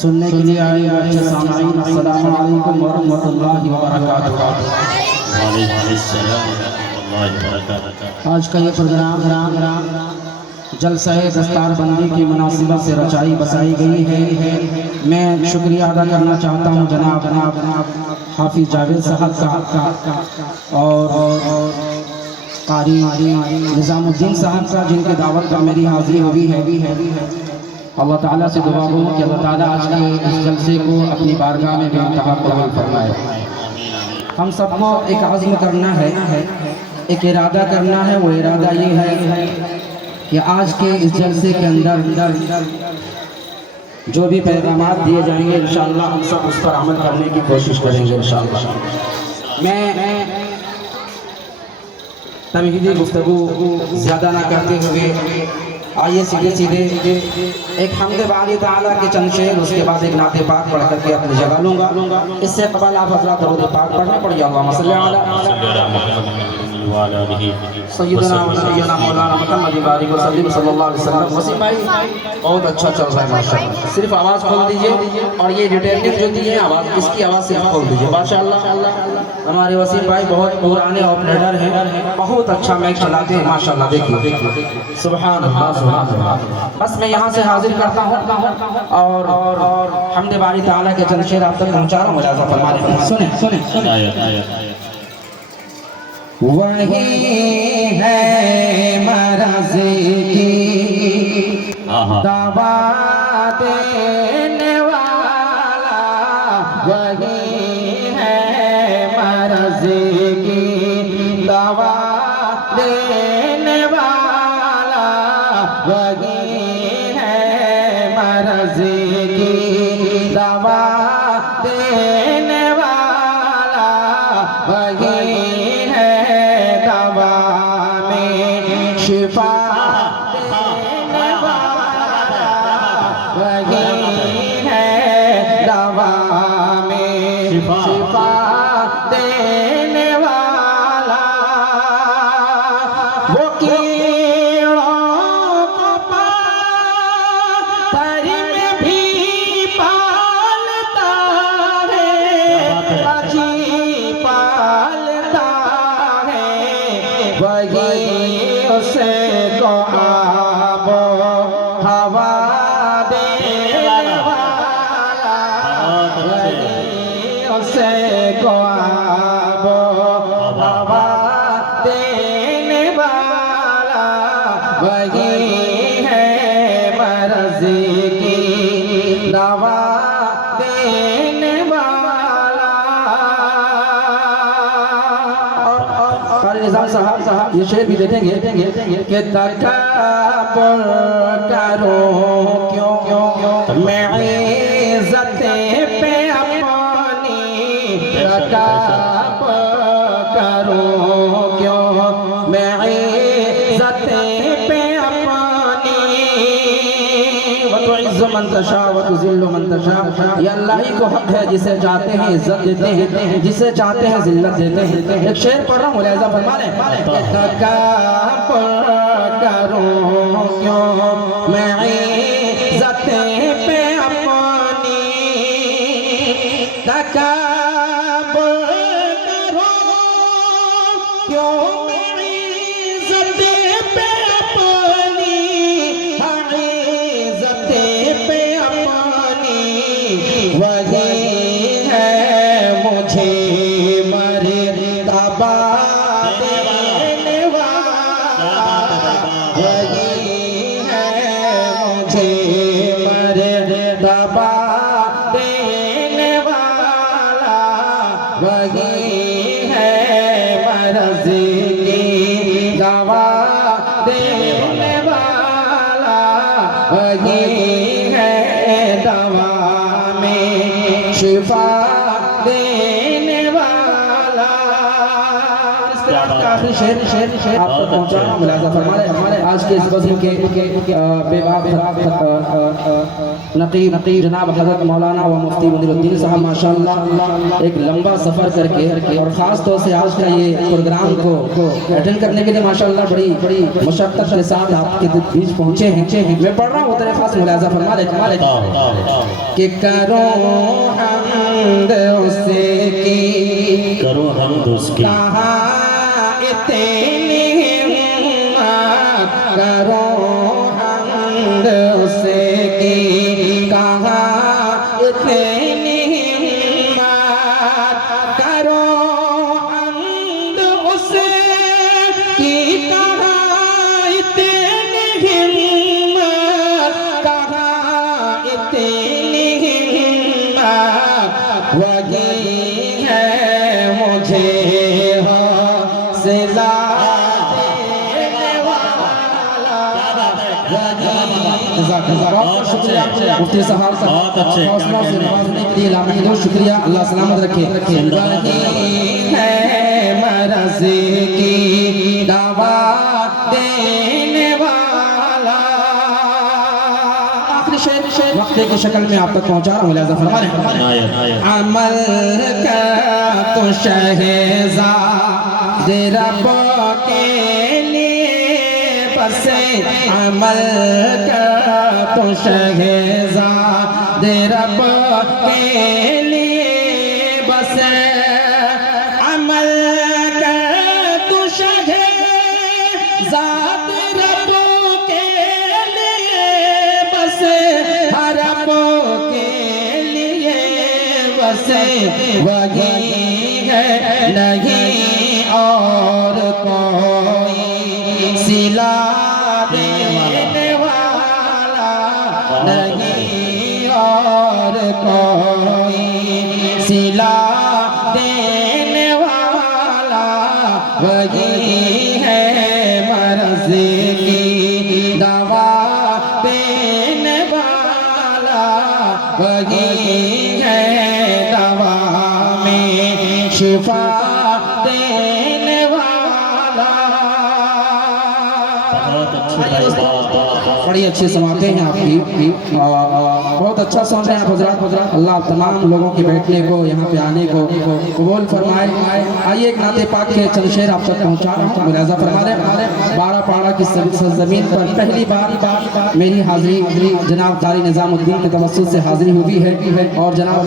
सुनने के लिए आए अच्छे सामाईन, अस्सलामु अलैकुम व रहमतुल्लाहि व बरकातुहू। आज का ये प्रोग्राम जलसा-ए दस्तारबंदी की मुनासिबत से रचाई बसाई गई है। मैं शुक्रिया अदा करना चाहता हूँ जनाब हाफिज जावेद साहब का और कारी निज़ामुद्दीन साहब का, जिनके दावत पर मेरी हाज़िरी हुई है। अल्लाह ताला से दुआ हो कि अल्लाह ताला आज के इस जलसे को अपनी बारगाह में बेइंतहा कबूल फरमाए। हम सबको एक आज़्म करना है, एक इरादा करना है। वो इरादा ये है कि आज के इस जलसे के अंदर जो भी पैगामात दिए जाएंगे इंशाअल्लाह हम सब उस पर अमल करने की कोशिश करेंगे इंशाअल्लाह। मैं तमहीदी गुफ्तगू ज़्यादा ना करते हुए आइए सीधे एक हम्द बारी ताला के चंद शेर, उसके बाद एक नाते पाक पढ़ करके अपनी जगह लूँगा। इससे कबल आप हज़रात दरूद पाक पढ़ना पड़ेगा। अल्लाहुम्मा सल्ली अला सय्यदना व नबियना मौलाना मुहम्मद बारिक वसल्लम सल्लल्लाहु अलैहि वसल्लम। वसीम भाई बहुत अच्छा चल रहा है माशाअल्लाह। सिर्फ आवाज़ खोल दीजिए और ये रिटर्निंग जो दी है आवाज़, इसकी आवाज़ सिर्फ खोल दीजिए माशाअल्लाह। हमारे वसीम भाई बहुत पुराने ऑपरेटर हैं, बहुत अच्छा माइक चलाते हैं माशाअल्लाह। देखिए सुभान अल्लाह सुभान अल्लाह। बस मैं यहाँ से हाजिर करता हूँ और हम्द बारी ताला के चंद शेर आप तक पहुँचा रहा हूँ। मुलाज़ा फरमा लें, सुने। वही है मरज़ की दवा देने वाला, वही है मरज़ की दवा देने वाला, वही है मरज़ की दवा देने वाला, वही शिफा देने वाला, वही है दवा में शिफा देने वाला। वो कीड़ों को पातर में भी पालता है, अजी पालता है, वही उसे को आबो हवा देने वाला, वही उसे को आबो हवा देने वाला, वही है मरज़ की दवा देने वाला। और निज़ाम साहब ये शेर भी देखेंगे कि तकब्बुर करो क्यों मैं इज़्ज़त पे अपनी, तकब्बुर करो क्यों मैं इज़्ज़त पे अपनी। वतुइज़्ज़ु मन तशा वतुज़िल्लु मन तशा, ये अल्लाह ही को हक है, जिसे चाहते हैं इज्जत देते हैं, जिसे चाहते हैं जिल्लत देते हैं। एक शेर पढ़ रहा हूँ, मुलाज़ा फरमा लें। तकब्बुर करो क्यों मैं इज़्ज़त पे अपनी, तकब्बुर करो क्यों मैं इज़्ज़त पे अपनी, इज़्ज़त पे अपनी, वही है मुझे मर्तबा देने वाला, वही है मुझे मर्तबा देने वाला, वही है मरज़ की दवा देने वाला, वही है दवा में शिफा देने वाला। शेर आप तक पहुंचाना मुलाजा फरमाए। हमारे आज के इस बज़्म के बेबाक नकीब जनाब हज़रत मौलाना व मुफ्ती मुनीरुद्दीन साहब माशाअल्लाह एक लंबा सफ़र करके और ख़ास तौर से आज का ये प्रोग्राम को अटेंड करने के लिए माशाअल्लाह बड़ी मशक्क़त के साथ आपके बीच पहुँचे हैं। मैं पढ़ रहा हूँ तेरे खास मुलाजा फरमा ले कि करो हमद उसकी करो हमद उसकी कहाँ इतनी हिम्मत करो हमद उसकी कहाँ इतनी हिम्मत करो हमद उसकी कहाँ इतनी हिम्मत कहाँ इतनी हिम्मत वही है मुझे हौसला देने वाला बहुत शुक्रिया मुफ्ती साहब बहुत अच्छे हौसला से नवाजने के लिए लामी दो शुक्रिया। अल्लाह सलामत रखे। वही है मरज़ की दवा देने वाला। आखिरी शेर वक्ते की शक्ल में आप तक पहुंचा रहा हूँ मुलाज़ा फरमा रहे हैं। अमल का तो शहज़ाद रब के लिए बसे अमल का तो शहज़ाद रब के लिए बसे अमल का तो शहज़ाद रब के लिए बसे रब के लिए बसे वही है नहीं और कोई सिला देने वाला नहीं और कोई सिला देने वाला वही है मरज़ की दवा देने वाला वही है दवा में शिफा देने वाला। बड़ी अच्छी समाते हैं आपकी बहुत अच्छा सुन रहे हैं हज़रात। अल्लाह तमाम लोगों के बैठने को यहाँ पे आने को कबूल फरमाए। आइए एक नाते पाक के चंद शेर आप तक पहुँचा रहा हूँ मुलाज़ा फरमा रहे। 12 पाड़ा की ज़मीन पर पहली बार मेरी हाज़िरी जनाब कारी निज़ामुद्दीन के तवस्सुल से हाज़िरी हुई है और जनाब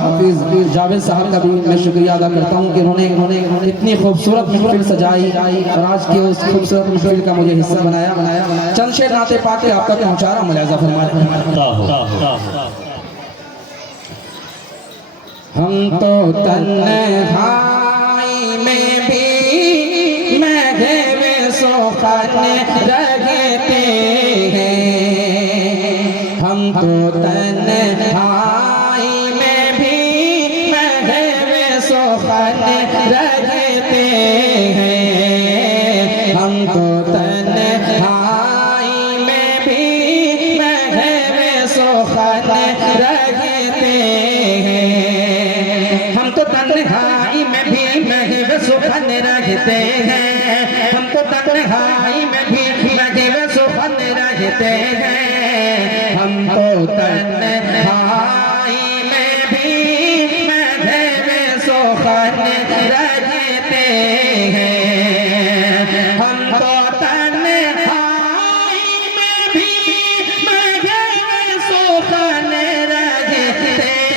हाफिज़ जावेद साहब का भी मैं शुक्रिया अदा करता हूँ कि उन्होंने इतनी खूबसूरत महफिल सजाई और आज की उस खूबसूरत महफिल का मुझे हिस्सा बनाया। चंद शेर नाते पाक के आप तक पहुँचा रहा हूँ मुलाज़ा फरमा रहे। हम तो तन्हाई में भी महवे सुखन रहते हैं। हम तो तन्हाई में भी महवे सुखन रहते हैं। हम तो तन्हाई में भी महवे सुखन रहते हैं। हम तो तन्हाई में भी महवे सुखन रहते हैं। हम तो तन्हाई में भी महवे सुखन रहते हैं। हम तो तन्हाई में भी महवे सुखन रहते हैं। हम तो तन्हाई में भी महवे सुखन रहते हैं।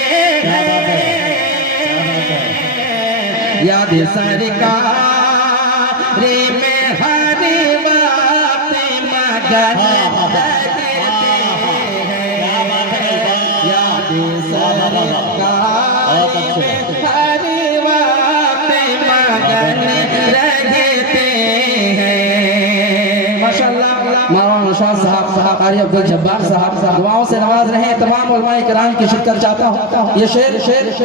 याद सरकार में हर वक्त मगन रहते हैं। याद सरकार में हर वक्त मगन रहते हैं। माशाअल्लाह मौलाना शाह साहब कारी अब्दुल जब्बार साहब दुआओं से नवाज रहे हैं। तमाम उलमाए किराम की शिरकत चाहता हूँ। ये शेर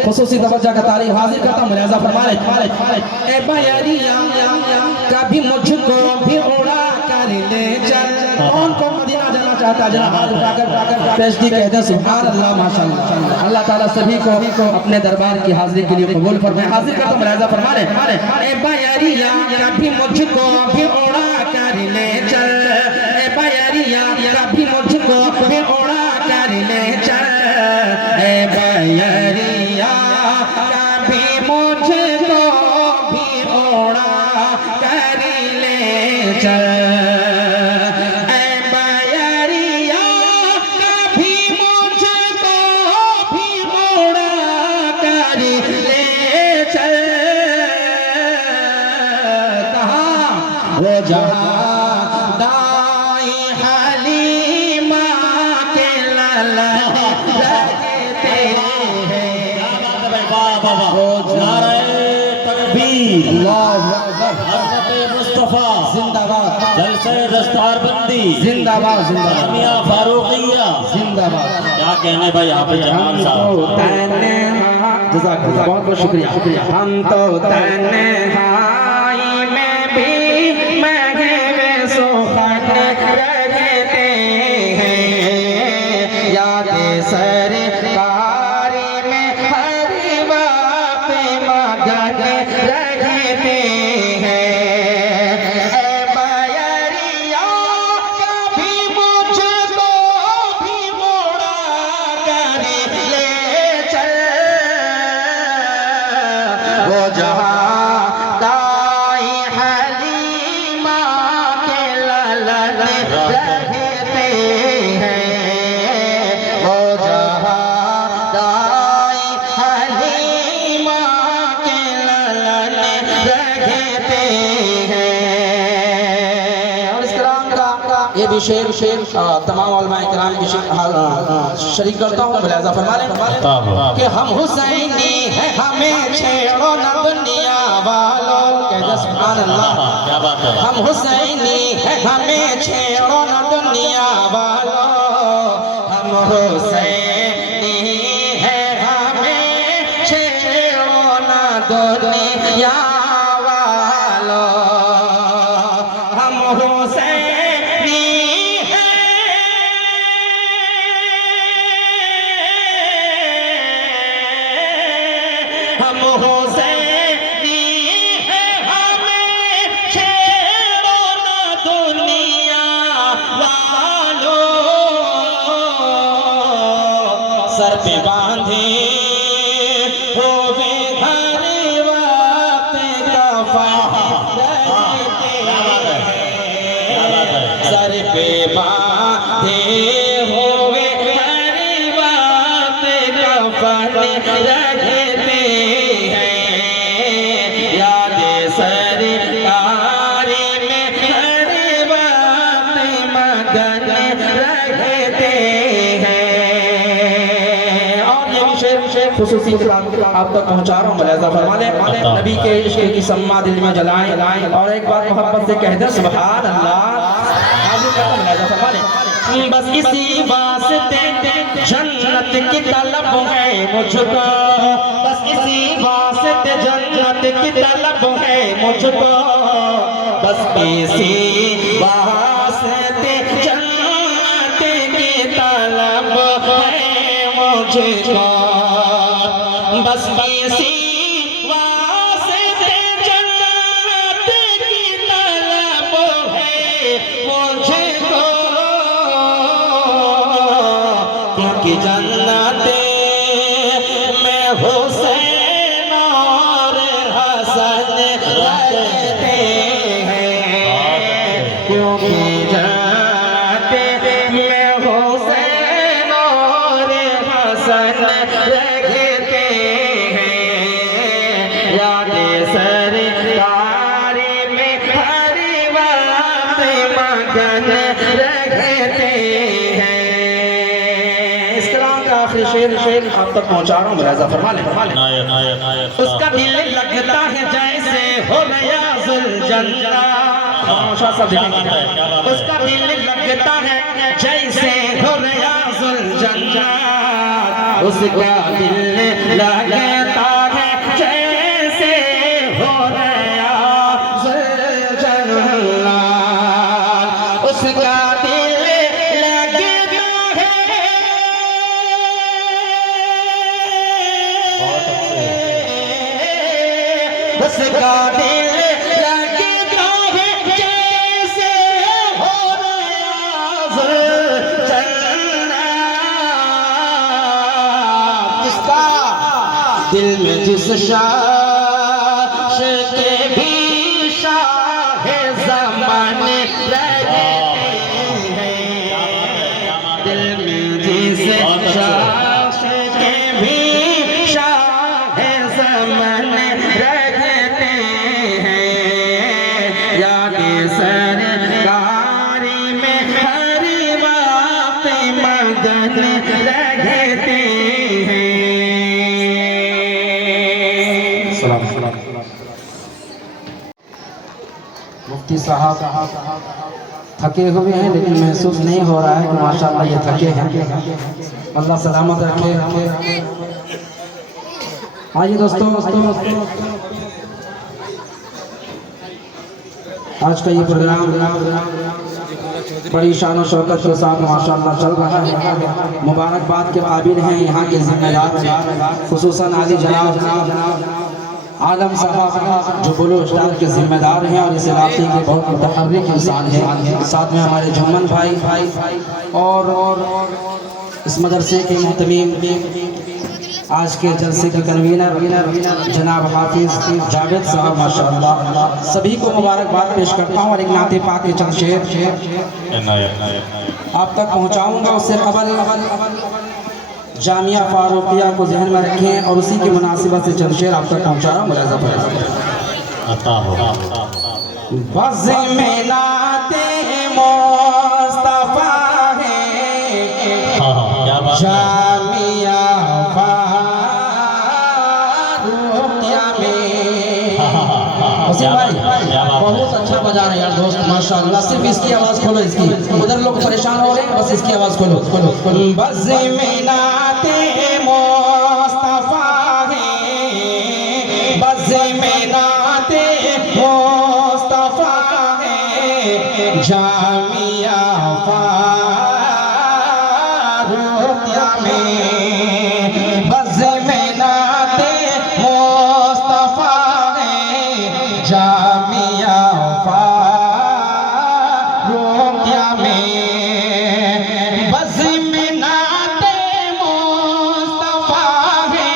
खुसूसी तवज्जो का तारीफ हाजिर करता हूँ मुलाज़ा फरमा रहे। ए बयरिया कभी मुझको भी उड़ा कर ले चल। कौन को मदीना जाना चाहता है जरा हाथ उठाकर पेशगी कहते हैं सुभान अल्लाह माशाअल्लाह। अल्लाह ताला सभी को अपने दरबार की हाजिरी के लिए कबूल फरमाए। हाजिर करता हूं मुलाहिजा फरमा ले। ए बयरिया कभी मुझको भी उड़ा कर ले चल, ए बयरिया कभी मुझको भी उड़ा कर ले चल, ए बयरिया कभी मुझको भी उड़ा कर ले चल, ए बयरिया कभी मुझको भी उड़ा कर ले चल। कहाँ वो जहाँ दाई हलीमा के लाला रहते हैं। मुस्तफा जिंदाबाद, जलसे दस्तारबंदी जिंदाबाद, जिंदाबाद, जामिया फारूकिया जिंदाबाद। क्या कहने भाई आप जमान साहब। जज़ाकल्लाह, बहुत बहुत शुक्रिया। हम तो तन्हाई में भी महवे सुखन रहते हैं, याद सरकारी में हर वक्त मगन रहते हैं। ए बयरिया कभी मुझको भी मोड़ा कर ले चल, वो जहाँ दाई हलीमा के ललन रहते हैं, वो जहाँ दाई हलीमा के ललन रहते हैं। और इस कलाम का ये भी शेर तमाम उलमाए किराम की शरीक करता हूँ। मुलाहिजा फरमा लें कि हम हुसैनी हैं, हमें छेड़ो न दुनिया वालों। कहते सुभान अल्लाह। क्या बात है। हम हुसैनी हैं, हमें छेड़ो न दुनिया वालों, हम हुसैनी हैं, हमें छेड़ो न दुनिया वालों, हम हुसैनी हैं, हम हुसैनी हैं, हमें छेड़ो न दुनिया वालों, सर पे बांधे होवे हर वक्त कफन रहते हैं, सर पे बांधे होवे हर वक्त कफन रहते हैं, याद सरकारी में हर वक्त मगन रहते हैं। और ये भी शेर खुसूसी आप तक पहुंचा रहा हूँ। मुलाहिजा फरमा लें। नबी के इश्क की सम्मा दिल में जलाएं और एक बार मोहब्बत से कह दें सुभान अल्लाह। हाजिर करता हूं, मुलाहिजा फरमा लें। बस इसी वास्ते जन्नत की तलब है मुझको, बस इसी वास्ते जन्नत की तलब है मुझको, बस इसी वास्ते जन्नत की तलब है मुझको, बस इसी वास्ते जन्नत की तलब है मुझको, क्योंकि जन्नत में हुसैन और हसन रहते हैं, क्योंकि जन्नत में हुसैन और हसन रहते हैं, याद सरकारी में हर वक्त मगन रहते हैं। इस कलाम का आखिरी शेर आप तक पहुंचा रहा हूँ। मुलाहिजा फरमा लें। उसका दिल लगता है जैसे हो रियाजुल जन्नत। खामोशा सा देखेंगे। उसका दिल लगता है जैसे हो रियाजुल जन्नत, उसका दिल लगता है जैसे हो रियाजुल जन्नत, उसका दिल का दिल लगता है जैसे हो रयाज़ चलना। किसका दिल में जिस शाह के भी शाह ज़मान लगते हैं, दिल में जिस शाह के भी शाह ज़मान लगते हैं, याद सरकारी में हर वक्त मदन लगते हैं। मुफ्ती साहब थके हुए हैं, लेकिन महसूस नहीं हो रहा है कि माशाअल्लाह ये थके हैं। अल्लाह सलामत रखे। आइए दोस्तों, आज का ये प्रोग्राम बड़ी शान और शौकत के साथ माशाअल्लाह चल रहा है। मुबारकबाद के काबिल हैं यहाँ के जिम्मेदार, खुसूसन आली जनाब आलम साहब जो बुलू स्टार के जिम्मेदार हैं और इस इलाके के बहुत मुतहर्रिक इंसान हैं। साथ में हमारे जुम्मन भाई और इस मदरसे के मुहतमीम, आज के जलसे के कन्वीनर जनाब हाफिज जावेद साहब माशाअल्लाह, सभी को मुबारकबाद पेश करता हूँ और एक नाते पाक के चंद शेर आप तक पहुँचाऊँगा। उससे कबल जामिया फारूकिया को जहन में रखें और उसी की मुनासिबत से चंद शेर आप तक पहुँचा रहा हूँ। मुलाज़ा बज़ में नाते मुस्तफ़ा है, जामिया फारूकिया में। हुसैन भाई बहुत अच्छा बजा रहे हैं यार दोस्त माशाअल्लाह। सिर्फ इसकी आवाज़ खोलो, इसकी उधर लोग परेशान हो रहे हैं, बस इसकी आवाज़ खोलो। बज़ में नाते मुस्तफ़ा है, बज़ में नाते मुस्तफ़ा है, जामिया फारूकिया में। बज़ में नाते मुस्तफ़ा है, जामिया फारूकिया में। बज़ में नाते मुस्तफ़ा है,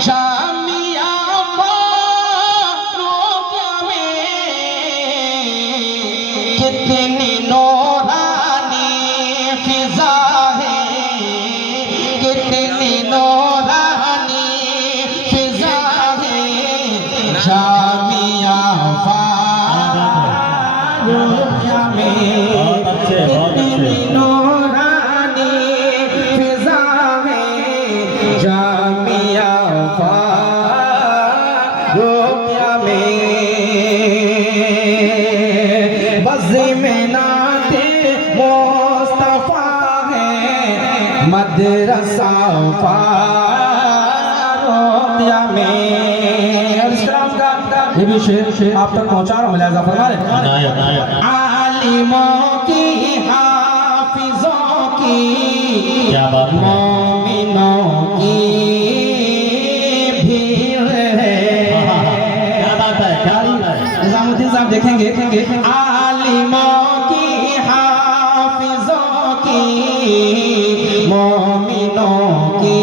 जामिया फारूकिया में। कितनी नूरानी फिज़ा है, कितनी नूरानी फिज़ा है, जामिया फारूकिया में। कितनी नूरानी फिज़ा है, जामिया फारूकिया में। बज़ में नाते मुस्तफ़ा है, मदरसा फारूकिया में। और इस तरह का ये भी शेर आप तक पहुँचा रहा हूँ। मुलाज़ा फरमाए आलिमों की हाफिज़ों की, मोमिनों की भीड़ है। निज़ामुद्दीन साहब देखेंगे आलिमों की हाफिज़ों की, मोमिनों की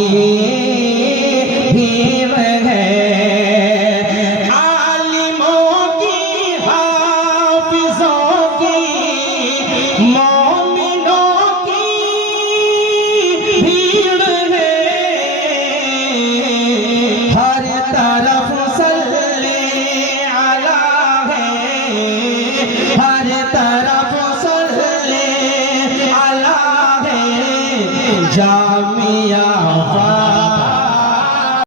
भीड़ है। आलिमों की हाफिज़ों की, मोमिनों की भीड़ है। हर तरफ सल्ले अला है, हर तरफ सल्ले अला है, जामिया